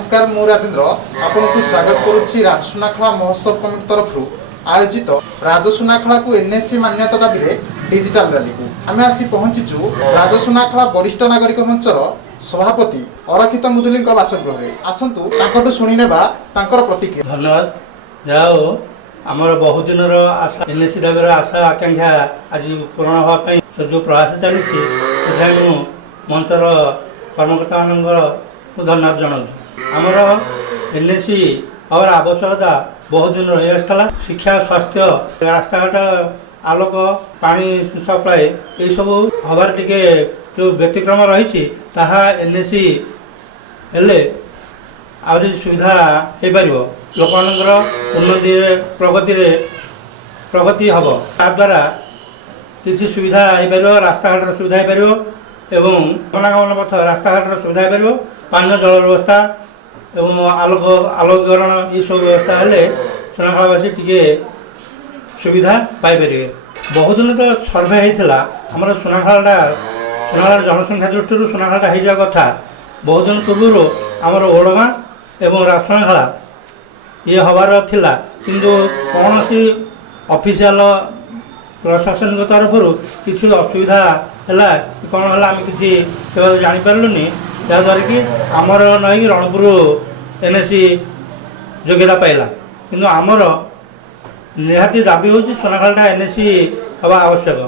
नमस्कार मु राजेंद्र आपको स्वागत करुच्ची राजसुनाखला महोत्सव कमिटी तरफ आयोजित राजसुनाखला को एनएससी मान्यता दाबी डिजिटल रैली को आम आसी पहुंचीचु राजसुनाखला वरिष्ठ नागरिक मंचर सभापति अरखित मुदुली बासगृह आसतु शुणी प्रतिक्रिया। धन्यवाद। जाओ आमर बहुत दिन आशा एनएससी दाबी आशा आकांक्षा आज पूरण होगापी जो प्रयास चली मंचर कर्मकर्ता मान धन्यवाद जनाऊँ। आमर एनएससी और आवश्यकता बहुत दिन रही आसाला। शिक्षा स्वास्थ्य रास्ताघाट आलोक पानी सप्लाई ये सब हबार टिके जो व्यतिक्रम रही एनएससी हेले आहरी सुविधा हो पार लोक उन्नति प्रगति हम ताद्वारा किसी सुविधा हो पार रास्ताघाटर सुविधा हो पार एवं गमनागमन पथ रास्ताघाटर सुविधा हो पार पानी जल व्यवस्था एवं आलोकरण ये सब व्यवस्था हेले सुनाखलावासी टिके सुविधा पाइपर। बहुत दिन तो सर्वे होता आमर सुनाखला जनसंख्या दृष्टि सुनाखला हो कथा बहुत दिन पूर्व आमर ओडगाँ एवं राजसुनाखला ये हबार थिला किंतु कौन सी ऑफिशियल प्रशासनिक तरफ किसी असुविधा है कौन है आम किसी जानीपारूनी जहाँद्वारा कि आमर नई रणपुर एनएससी योग्यता पाइला किंतु आमर निहाती दाबी हूँ सुनाखला एनएससी हवा आवश्यक।